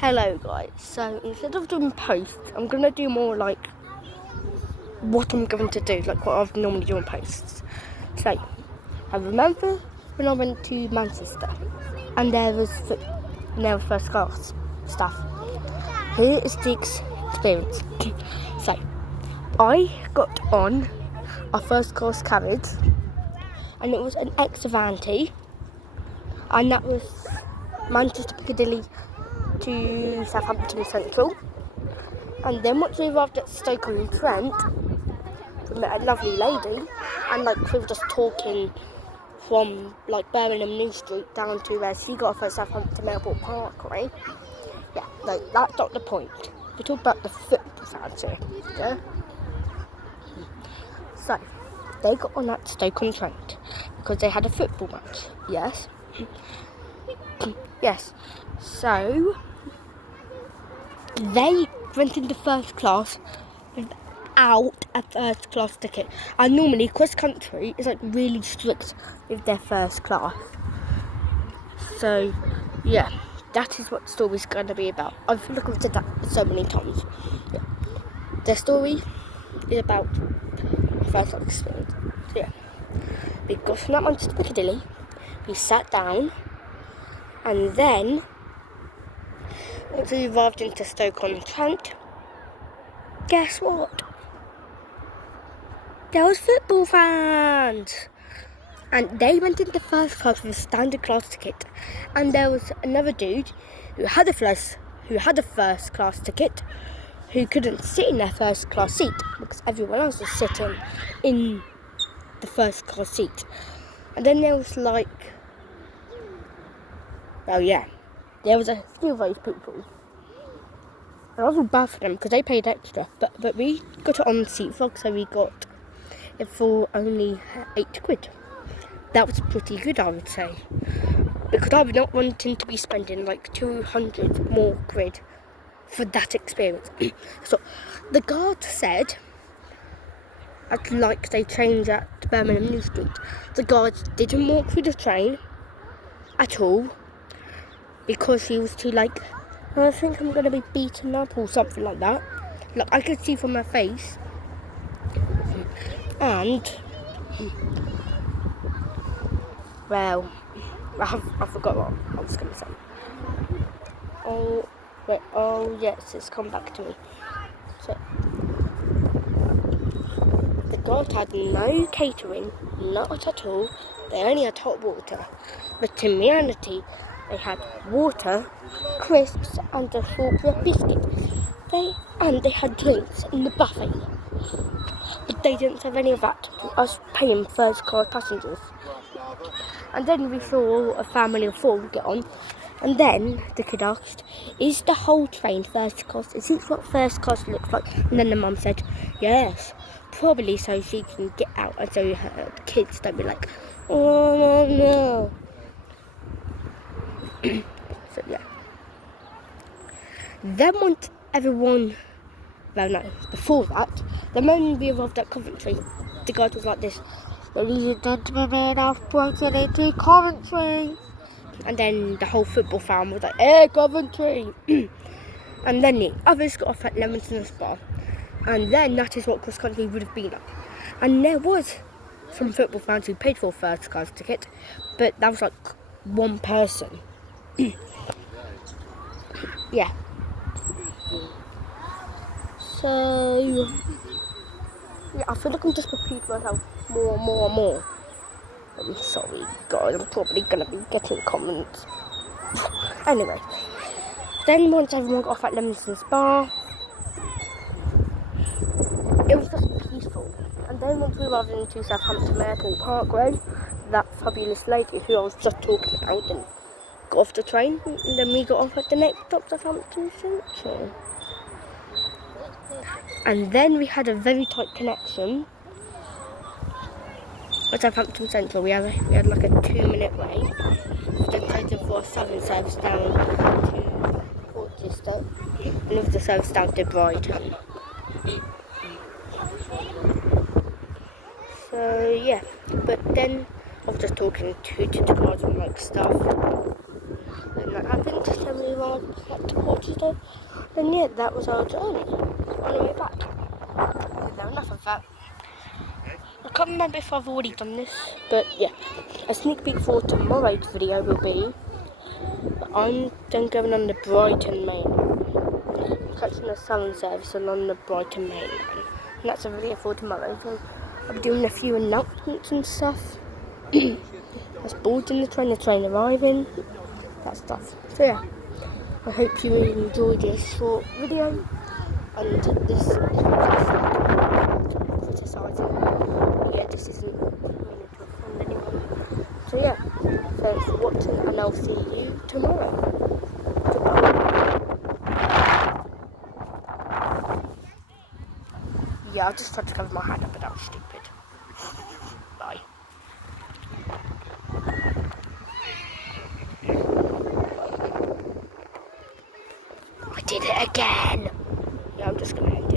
Hello guys, so instead of doing posts, I'm going to do more like what I'm going to do, like what I've normally do on posts. So, I remember when I went to Manchester and there was first class stuff. Here is the experience. So, I got on a first class carriage and it was an ex-Avanti and that was Manchester Piccadilly to Southampton Central, and then once we arrived at Stoke-on-Trent, we met a lovely lady, and we were just talking from Birmingham New Street down to where she got off at Southampton Airport Parkway. Yeah, that's not the point. We talked about the football fans here. Yeah? So, they got on at Stoke-on-Trent because they had a football match. Yes. Yes. So, they went into first class without a first class ticket. And normally cross-country is really strict with their first class. So yeah, that is what the story is going to be about. I feel like I've said that so many times. Yeah. The story is about a first class experience. So yeah, we got from that Manchester Piccadilly, we sat down, and then once we arrived into Stoke-on-Trent, guess what? There was football fans, and they went into first class with a standard class ticket. And there was another dude who had a first class ticket, who couldn't sit in their first class seat because everyone else was sitting in the first class seat. And then there was there was a few of those people. And I feel bad for them because they paid extra, but we got it on the seat vlog, so we got it for only £8. That was pretty good, I would say, because I was not wanting to be spending 200 more quid for that experience. So the guard said, they changed at Birmingham New Street, the guards didn't walk through the train at all because he was too I think I'm going to be beaten up or something like that. I could see from her face. And well, I forgot what I was going to say. Oh yes, it's come back to me. So, the guard had no catering, not at all. They only had hot water. But in reality, they had water, crisps, and a shortbread biscuit. They had drinks in the buffet. But they didn't have any of that. Us paying first class passengers. And then we saw a family of four get on. And then the kid asked, "Is the whole train first class? Is this what first class looks like?" And then the mum said, "Yes, probably so she can get out." And so the kids don't be like, "Oh no." So yeah. Then once everyone, before that, the moment we arrived at Coventry, the guide was like this: "Ladies and gentlemen, we are now breaking into Coventry." And then the whole football fan was like, "Hey, Coventry!" And then the others got off at Leamington Spa. And then that is what cross-country would have been like. And there was some football fans who paid for a first class ticket, but that was one person. Yeah. So yeah, I feel like I'm just repeating myself more. I'm sorry, guys. I'm probably gonna be getting comments. Anyway, then once everyone got off at Leamington Spa, it was just peaceful. And then once we arrived into Southampton Airport Parkway, that fabulous lady who I was just talking about and got off the train, and then we got off at the next stop, Southampton Central. And then we had a very tight connection at Southampton Central. We had a 2-minute wait. Then taken for a southern service down to Portchester, and with the service down to Brighton. So yeah, but then I was just talking to the guys and stuff. And I think just then we arrived at Portugal. And yeah, that was our journey on the way back. So enough of that. I can't remember if I've already done this, but yeah. A sneak peek for tomorrow's video will be I'm then going on the Brighton main line. Catching the Southern service along the Brighton main line. And that's a video for tomorrow. So I'll be doing a few announcements and stuff. There's boarding the train arriving, that stuff. So yeah, I hope you enjoyed this short video. And this is criticising. Yeah, this isn't meaning to offend anyone. So yeah, thanks for watching, and I'll see you tomorrow. Goodbye. Yeah, I just tried to cover my hand up, but that was stupid. Bye. I did it again. Yeah, I'm just gonna